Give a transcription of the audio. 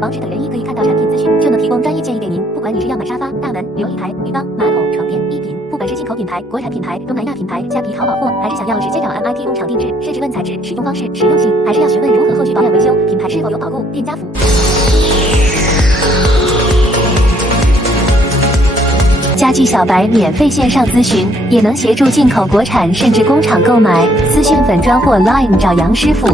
网址等人一可以看到产品资讯，就能提供专业建议给您。不管你是要买沙发、大门、琉璃台、浴缸、马桶、床垫、衣品，不管是进口品牌、国产品牌、东南亚品牌、虾皮淘宝货，还是想要直接找 MIT 工厂定制，甚至问材质、使用方式、实用性，还是要询问如何后续保养维修，品牌是否有保固，店家服务。家具小白免费线上咨询，也能协助进口国产甚至工厂购买。私讯粉专或 Line 找杨师傅。